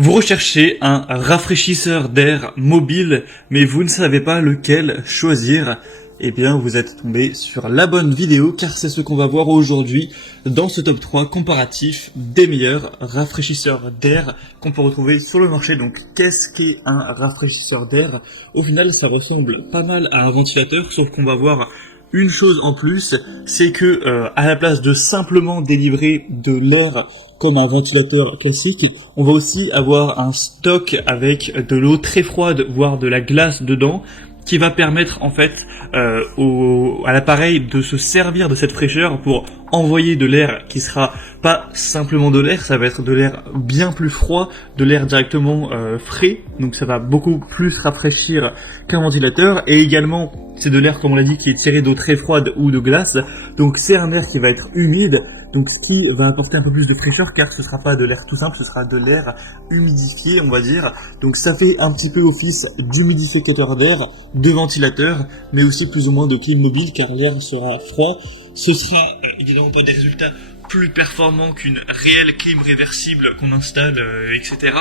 Vous recherchez un rafraîchisseur d'air mobile, mais vous ne savez pas lequel choisir. Eh bien, vous êtes tombé sur la bonne vidéo, car c'est ce qu'on va voir aujourd'hui dans ce top 3 comparatif des meilleurs rafraîchisseurs d'air qu'on peut retrouver sur le marché. Donc, qu'est-ce qu'est un rafraîchisseur d'air? Au final, ça ressemble pas mal à un ventilateur, sauf qu'on va voir une chose en plus, c'est que à la place de simplement délivrer de l'air comme un ventilateur classique, on va aussi avoir un stock avec de l'eau très froide, voire de la glace dedans, qui va permettre en fait à l'appareil de se servir de cette fraîcheur pour envoyer de l'air qui sera pas simplement de l'air, ça va être de l'air bien plus froid, de l'air directement frais, donc ça va beaucoup plus rafraîchir qu'un ventilateur, et également c'est de l'air, comme on l'a dit, qui est tiré d'eau très froide ou de glace, donc c'est un air qui va être humide, donc ce qui va apporter un peu plus de fraîcheur, car ce sera pas de l'air tout simple, ce sera de l'air humidifié, on va dire. Donc ça fait un petit peu office d'humidificateur d'air, de ventilateur, mais aussi plus ou moins de clim mobile, car l'air sera froid. Ce sera évidemment pas des résultats plus performants qu'une réelle clim réversible qu'on installe, etc.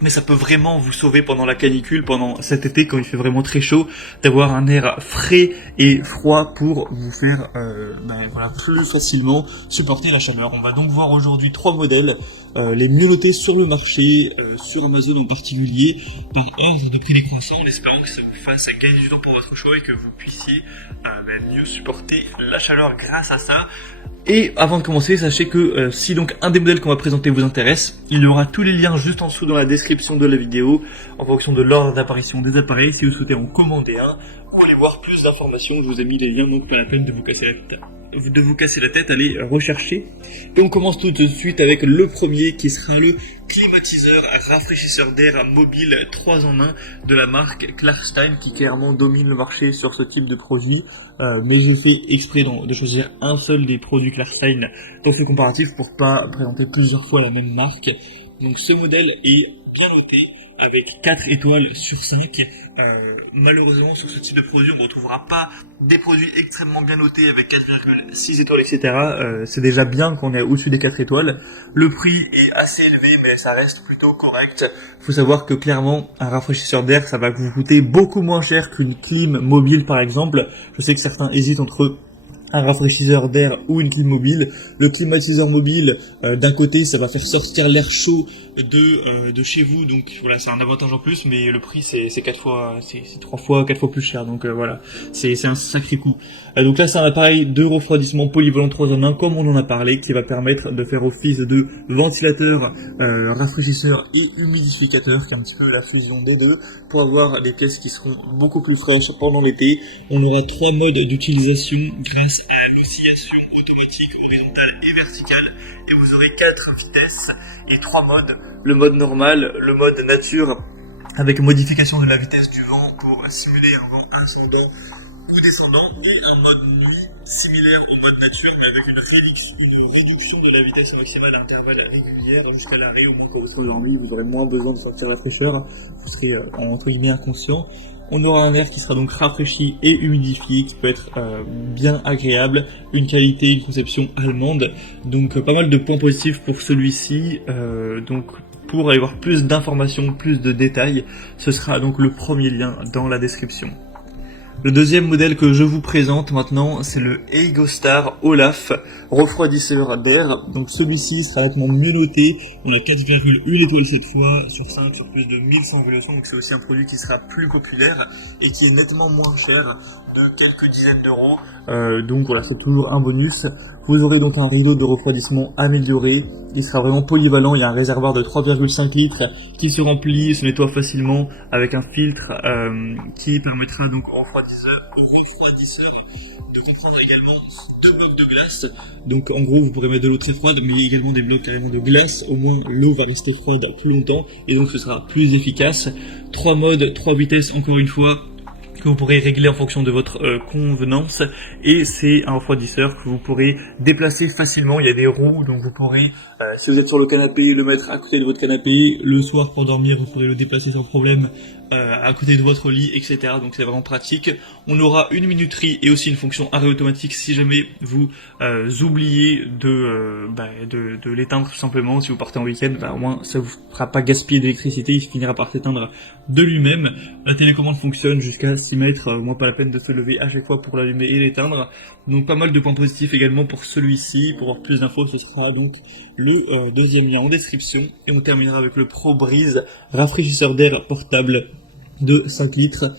Mais ça peut vraiment vous sauver pendant la canicule, pendant cet été quand il fait vraiment très chaud, d'avoir un air frais et froid pour vous faire plus facilement supporter la chaleur. On va donc voir aujourd'hui 3 modèles, les mieux notés sur le marché, sur Amazon en particulier, par ordre de prix décroissant, en espérant que ça vous fasse gagner du temps pour votre choix et que vous puissiez mieux supporter la chaleur grâce à ça. Et avant de commencer, sachez que si donc un des modèles qu'on va présenter vous intéresse, il y aura tous les liens juste en dessous dans la description de la vidéo, en fonction de l'ordre d'apparition des appareils, si vous souhaitez en commander un, ou aller voir plus d'informations, je vous ai mis les liens, donc pas la peine de vous casser la tête, allez rechercher. Et on commence tout de suite avec le premier qui sera le climatiseur rafraîchisseur d'air mobile 3 en 1 de la marque Klarstein, qui clairement domine le marché sur ce type de produit, mais j'ai fait exprès de choisir un seul des produits Klarstein dans ce comparatif pour pas présenter plusieurs fois la même marque. Donc ce modèle est bien noté avec 4 étoiles sur 5. Malheureusement, sur ce type de produit, on ne retrouvera pas des produits extrêmement bien notés avec 4,6 étoiles, etc. C'est déjà bien qu'on est au-dessus des 4 étoiles. Le prix est assez élevé, mais ça reste plutôt correct. Faut savoir que clairement, un rafraîchisseur d'air, ça va vous coûter beaucoup moins cher qu'une clim mobile, par exemple. Je sais que certains hésitent entre un rafraîchisseur d'air ou une clim mobile. Le climatiseur mobile, d'un côté, ça va faire sortir l'air chaud de chez vous, donc voilà, c'est un avantage en plus, mais le prix c'est 4 fois, c'est 3 fois, 4 fois plus cher, donc voilà, c'est un sacré coup. Donc là, c'est un appareil de refroidissement polyvalent 3 en 1, comme on en a parlé, qui va permettre de faire office de ventilateur, rafraîchisseur et humidificateur, qui est un petit peu la fusion des deux, pour avoir des pièces qui seront beaucoup plus fraîches pendant l'été. On aura 3 modes d'utilisation grâce à l'oscillation automatique horizontale et verticale, et vous aurez 4 vitesses et 3 modes. Le mode normal, le mode nature avec modification de la vitesse du vent pour simuler un vent ascendant ou descendant, et un mode nuit similaire au mode nature mais avec une réduction de la vitesse maximale à intervalles réguliers jusqu'à l'arrêt. Au moment où vous serez endormi, vous aurez moins besoin de sentir la fraîcheur, vous serez entre guillemets inconscient. On aura un air qui sera donc rafraîchi et humidifié, qui peut être bien agréable, une qualité, une conception allemande, donc pas mal de points positifs pour celui-ci. Donc pour aller voir plus d'informations, plus de détails, ce sera donc le premier lien dans la description. Le deuxième modèle que je vous présente maintenant, c'est le Eigostar Olaf refroidisseur d'air. Donc celui-ci sera nettement mieux noté. On a 4,1 étoiles cette fois sur 5 sur plus de 1100 évaluations. Donc c'est aussi un produit qui sera plus populaire et qui est nettement moins cher, de quelques dizaines d'euros. Donc voilà, c'est toujours un bonus. Vous aurez donc un rideau de refroidissement amélioré. Il sera vraiment polyvalent. Il y a un réservoir de 3,5 litres qui se remplit, se nettoie facilement avec un filtre qui permettra donc au refroidisseur de comprendre également 2 blocs de glace. Donc en gros, vous pourrez mettre de l'eau très froide, mais également des blocs carrément de glace. Au moins, l'eau va rester froide plus longtemps et donc ce sera plus efficace. 3 modes, 3 vitesses encore une fois, que vous pourrez régler en fonction de votre convenance, et c'est un refroidisseur que vous pourrez déplacer facilement. Il y a des roues, donc vous pourrez Si vous êtes sur le canapé, le mettre à côté de votre canapé. Le soir pour dormir, vous pourrez le déplacer sans problème à côté de votre lit, etc. Donc c'est vraiment pratique. On aura une minuterie et aussi une fonction arrêt automatique si jamais vous oubliez de l'éteindre tout simplement. Si vous partez en week-end, au moins ça vous fera pas gaspiller d'électricité, il finira par s'éteindre de lui-même. La télécommande fonctionne jusqu'à 6 mètres, moins pas la peine de se lever à chaque fois pour l'allumer et l'éteindre. Donc pas mal de points positifs également pour celui-ci. Pour voir plus d'infos, ce sera donc le deuxième lien en description. Et on terminera avec le ProBreeze, rafraîchisseur d'air portable de 5 litres.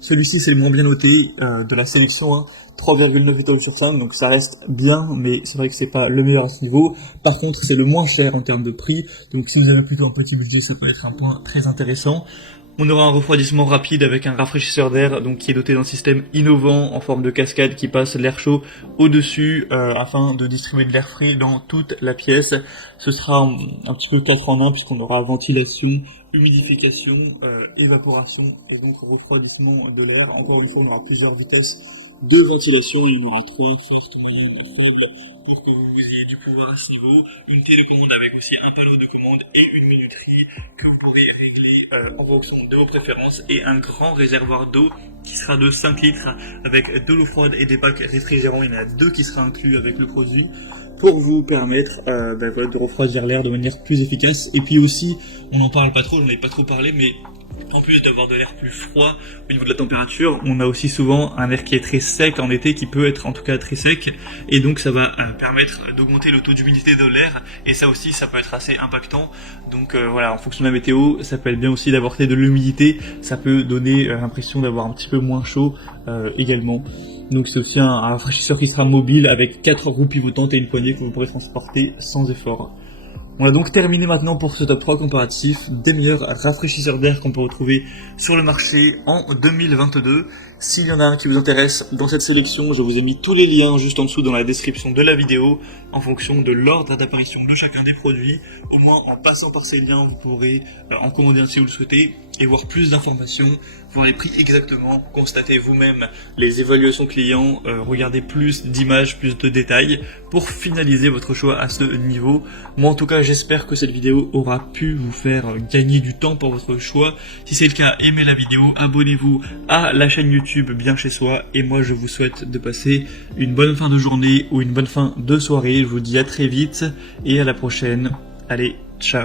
Celui-ci c'est le moins bien noté de la sélection, 3,9 étoiles sur 5, donc ça reste bien, mais c'est vrai que c'est pas le meilleur à ce niveau. Par contre c'est le moins cher en termes de prix, donc si vous avez plutôt un petit budget, ça peut être un point très intéressant. On aura un refroidissement rapide avec un rafraîchisseur d'air donc qui est doté d'un système innovant en forme de cascade qui passe l'air chaud au-dessus afin de distribuer de l'air frais dans toute la pièce. Ce sera un petit peu 4 en 1 puisqu'on aura ventilation, humidification, évaporation et donc refroidissement de l'air. Encore une fois, on aura plusieurs vitesses de ventilation, il y en aura 3, forte, moyenne et faible, pour que vous ayez du pouvoir à ce niveau. Une télécommande avec aussi un panneau de commande et une minuterie que vous pourrez régler en fonction de vos préférences, et un grand réservoir d'eau qui sera de 5 litres avec de l'eau froide et des packs réfrigérants. Il y en a 2 qui sera inclus avec le produit pour vous permettre de refroidir l'air de manière plus efficace. Et puis aussi, on n'en parle pas trop, j'en ai pas trop parlé, mais en plus d'avoir de l'air plus froid au niveau de la température, on a aussi souvent un air qui est très sec en été, qui peut être en tout cas très sec, et donc ça va permettre d'augmenter le taux d'humidité de l'air, et ça aussi ça peut être assez impactant. Donc voilà, en fonction de la météo, ça peut être bien aussi d'apporter de l'humidité, ça peut donner l'impression d'avoir un petit peu moins chaud également. Donc c'est aussi un rafraîchisseur qui sera mobile avec 4 roues pivotantes et une poignée que vous pourrez transporter sans effort. On a donc terminé maintenant pour ce top 3 comparatif des meilleurs rafraîchisseurs d'air qu'on peut retrouver sur le marché en 2022. S'il y en a un qui vous intéresse dans cette sélection, je vous ai mis tous les liens juste en dessous dans la description de la vidéo en fonction de l'ordre d'apparition de chacun des produits. Au moins en passant par ces liens, vous pourrez en commander un si vous le souhaitez et voir plus d'informations, voir les prix exactement, constater vous-même les évaluations clients, regarder plus d'images, plus de détails pour finaliser votre choix à ce niveau. Moi en tout cas, j'espère que cette vidéo aura pu vous faire gagner du temps pour votre choix. Si c'est le cas, aimez la vidéo, abonnez-vous à la chaîne YouTube Bien Chez Soi, et moi je vous souhaite de passer une bonne fin de journée ou une bonne fin de soirée. Je vous dis à très vite et à la prochaine. Allez, ciao.